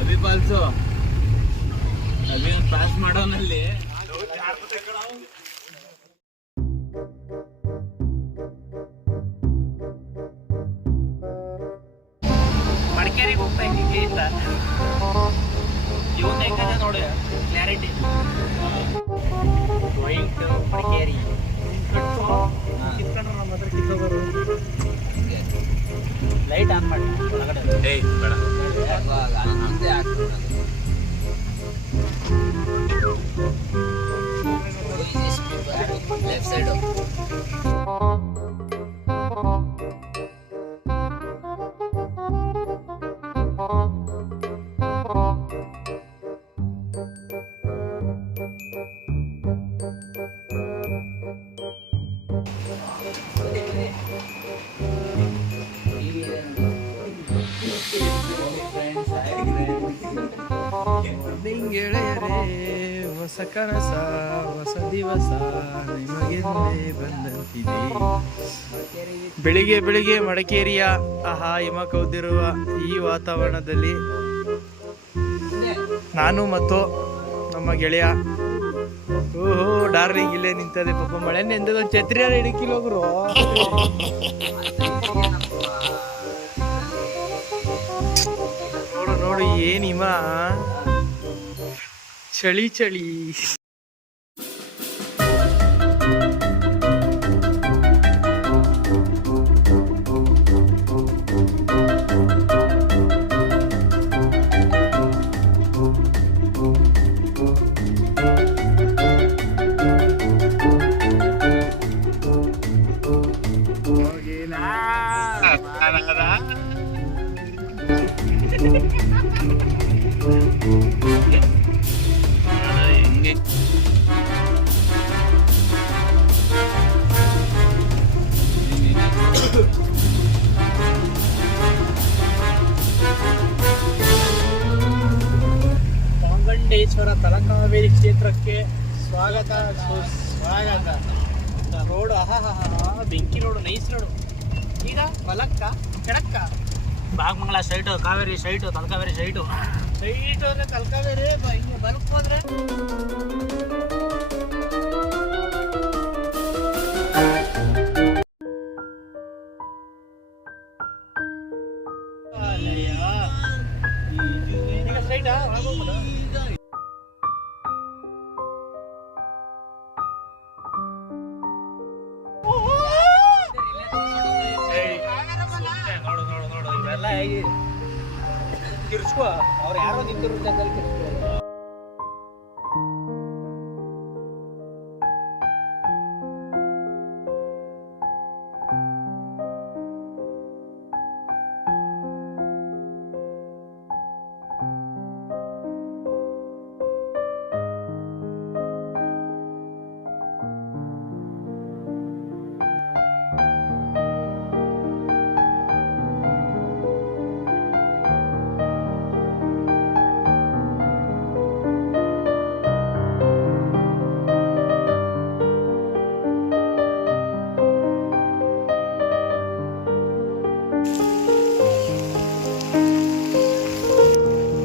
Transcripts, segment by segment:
ಅಭಿಪಾಲ್ಸು ಅಭಿ ಒಂದು ಪಾಸ್ ಮಾಡೋನಲ್ಲಿ ಮಡಿಕೇರಿಗೆ ಹೋಗ್ತಾ ಇದ್ದೀವಿ ಇಲ್ಲ ಇವನ್ ಹೆಂಗದ ನೋಡಿ clarity white Madikeri light on ಮಾಡಿ ಒಳಗಡೆ ಏಯ್ ಬೇಡ ಮುಂದೆ ಲೆಫ್ಟ್ ಸೈಡ್ ಗೆಳೆಯರೇ ಹೊಸ ಕನಸ ಹೊಸ ದಿವಸ ನಿಮಗೆಂದೇ ಬಂದಂತಿದೆ. ಬೆಳಿಗ್ಗೆ ಬೆಳಿಗ್ಗೆ ಮಡಿಕೇರಿಯ ಆಹಾ ಹಿಮ ಕೌದಿರುವ ಈ ವಾತಾವರಣದಲ್ಲಿ ನಾನು ಮತ್ತು ನಮ್ಮ ಗೆಳೆಯ ಓಹೋ ಡಾರ್ಲಿಂಗ್ ಇಲ್ಲೇ ನಿಂತದೆ. ಪಾಪ ಮಳೆ ನೆಂದದ ಛತ್ರಿಯಾರ ಹಿಡಿಕಿಲ್ ಹೋಗ್ರು. ನೋಡು ನೋಡು ಏನ್ ಹಿಮ, ಚಳಿ ಚಳಿ. ಚಾಮುಂಡೇಶ್ವರ ತಲಕಾವೇರಿ ಕ್ಷೇತ್ರಕ್ಕೆ ಸ್ವಾಗತ ಸುಸ್ವಾಗತ. ರೋಡು ಬೆಂಕಿ ರೋಡು, ನೈಸ್ ರೋಡು. ಈಗ ಬಲಕ್ಕ ಕೆಳಕ್ಕ Bhagamangala site, Kaveri site, Talakaveri site. Site ಅಂದರೆ ತಲಕಾವೇರಿ, ಹಿಂಗೆ ಬಲಕ್ಕೆ ಹೋದ್ರೆ ಈಗ ಸೈಟಾ ಹೋಗ್ಬೋದು. ನೋಡು ನೋಡು ನೋಡು ಇವೆಲ್ಲ ಹೇಗೆ ಕಿರ್ಚ್ಕೋ, ಅವ್ರು ಯಾರೋ ನಿಂತಿರೋ ಜಾಗದಲ್ಲಿ ಕಿರ್ಚ್ಕೋ.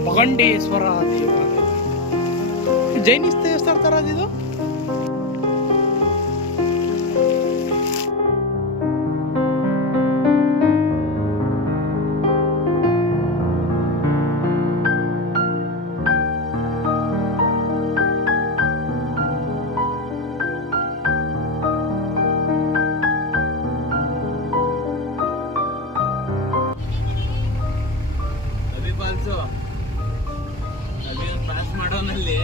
ಭಗಂಡೇಶ್ವರ ದೇವಾಲಯ, ಜೈನಿಸ್ ದೇವಸ್ಥಾನ ತರ ಇದು. ಅಭಿಪಾಲ್ಸು ಪಾಸ್ ಮಾಡೋನಲ್ಲಿ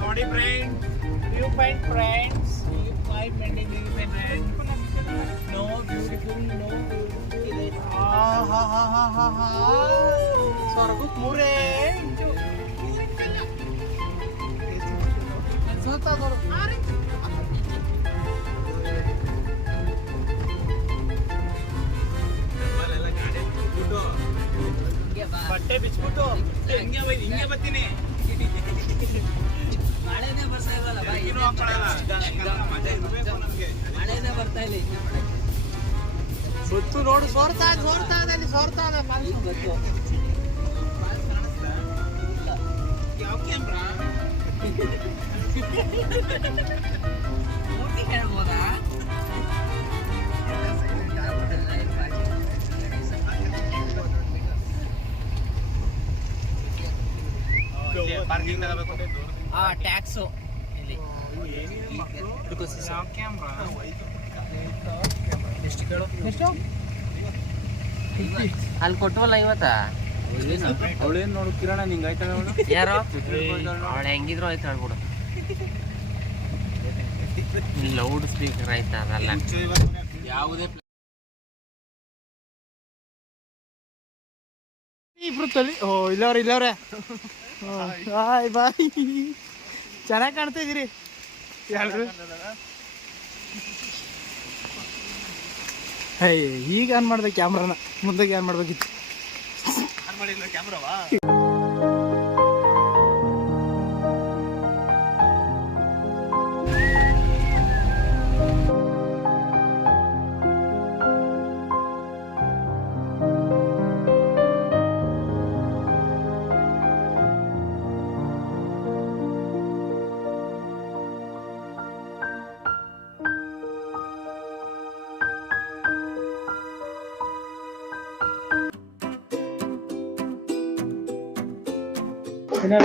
ನೋಡಿ friends, view point friends, view point maintain friends. ನೋ ಬ್ಯೂಟಿಫುಲ್, ನೋ ಸ್ವರ್ಗಕ್ಕೆ ಮೂರೇ ಬಟ್ಟೆ ಬಿಚ್ಬಿಟ್ಟು ಹಿಂಗೆ ಬರ್ತೀನಿ. ಮಳೆನೇ ಬರ್ತಾ ಮಳೆನೇ ಬರ್ತಾ ಇಲ್ಲ ಹಿಂಗೆ ಮಾಡಕ್ಕೆ. ಗೊತ್ತು ನೋಡು, ಸೋರ್ತಾ ಇದೆ ಅಲ್ಲಿ, ಸೋರ್ತಾ ಇದೆ ಫಾಲ್ಸ್ ಗೊತ್ತು. ಪೂರ್ತಿ ಹೇಳ್ಬೋದಾ? ಟ್ಯಾಕ್ಸು ಇಲ್ಲಿ ಎಷ್ಟು ಕೇಳು? ಎಷ್ಟು ಅಲ್ಲಿ ಕೊಟ್ಟವಲ್ಲ ಇವತ್ತಾ? ಅವಳೇನು ನೋಡು ಕಿರಣ ನಿಂಗೆ ಆಯ್ತಾ ನೋಡು. ಯಾರೋ ಅವಳು ಹೆಂಗಿದ್ರು ಆಯ್ತು ಹೇಳ್ಬಿಡು. ಲೌಡ್ ಸ್ಪೀಕರ್ ಆಯ್ತಾ ಅದಲ್ಲ. ಯಾವುದೇ ಇಬ್ರು ತಲಿ. ಓ ಇಲ್ಲವ್ರೆ ಬಾಯ್ ಬಾಯ್. ಚೆನ್ನಾಗಿ ಕಾಣ್ತಾ ಇದೀರಿ ಯಾರು. ಈಗ ಆನ್ ಮಾಡ್ದೆ ಕ್ಯಾಮ್ರಾನ, ಮುಂದಕ್ಕೆ ಆನ್ ಮಾಡ್ಬೇಕಿತ್ತು. ಕ್ಯಾಮ್ರಾವಾ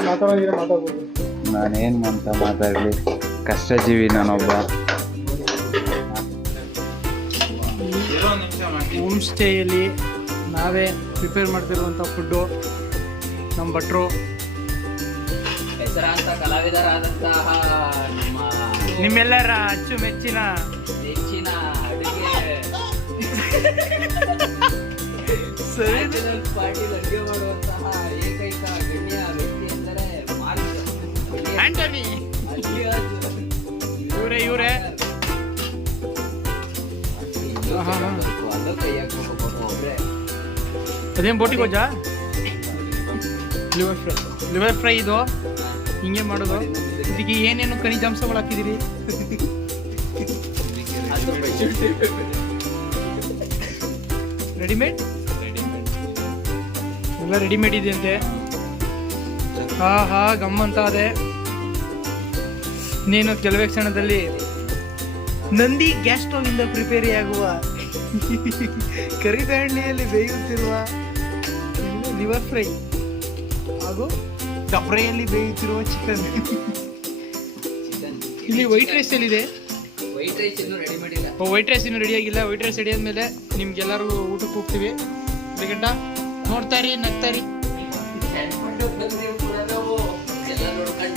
ಮಾತಾಡ್ಬೋದು. ನಾನೇನು ಅಂತ ಮಾತಾಡಲಿ, ಕಷ್ಟಜೀವಿ ನಾನೊಬ್ಬ. ಹೋಮ್ ಸ್ಟೇಯಲ್ಲಿ ನಾವೇ ಪ್ರಿಪೇರ್ ಮಾಡ್ತಿರುವಂಥ ಫುಡ್ಡು. ನಮ್ಮ ಭಟ್ರು ಹೆಸರಾಂತ ಕಲಾವಿದರಾದಂತಹ ನಿಮ್ಮೆಲ್ಲರ ಅಚ್ಚುಮೆಚ್ಚಿನ ಹೆಚ್ಚಿನ ಅಡುಗೆ ಪಾಟೀಲ್ ಅಡುಗೆ ಮಾಡುವಂತಹ ಏಕೈಕ ಗಣ್ಯ ವ್ಯಕ್ತಿ ಎಂದರೆ ಆಂಟನಿ. ಇವರೇ ಅದೇನು ಬೋಟಿ ಗೊಜ್ಜಾ? ಲಿವರ್ ಫ್ರೈ ಇದು ಹಿಂಗೆ ಮಾಡೋದು. ಇದಕ್ಕೆ ಏನೇನು ಖನಿಜಾಂಶಗಳು ಹಾಕಿದ್ದೀರಿ? ರೆಡಿಮೇಡ್ ಎಲ್ಲ ರೆಡಿಮೇಡ್ ಇದೆಯಂತೆ. ಹಾ ಗಮ್ಮಂತ ಅದೇ. ನೀನು ಕೆಲವೇ ಕ್ಷಣದಲ್ಲಿ ನಂದಿ ಗ್ಯಾಸ್ ಸ್ಟವ್ ಇಂದ ಪ್ರಿಪೇರಿಯಾಗುವ ಕರಿಬೇಳೆಯಲ್ಲಿ ಬೇಯುತ್ತಿರುವ ಲಿವರ್ ಫ್ರೈ ಹಾಗೂ ಡಬ್ರೆಯಲ್ಲಿ ಬೇಯುತ್ತಿರುವ ಚಿಕನ್. ಇಲ್ಲಿ ವೈಟ್ ರೈಸ್ ಎಲ್ಲಿದೆ? ವೈಟ್ ರೈಸ್ ಇನ್ನೂ ರೆಡಿಮೇಡ್ ಇಲ್ಲ. ವೈಟ್ ರೈಸ್ ಇನ್ನೂ ರೆಡಿ ಆಗಿಲ್ಲ. ವೈಟ್ ರೈಸ್ ರೆಡಿ ಆದ್ಮೇಲೆ ನಿಮ್ಗೆಲ್ಲರಿಗೂ ಊಟಕ್ಕೆ ಹೋಗ್ತೀವಿ. ಗಂಟ ನೋಡ್ತಾ ಇರಿ, ನಗ್ತಾ ಇರಿ. ಎಲ್ಲ ನೋಡ್ಕೊಂಡು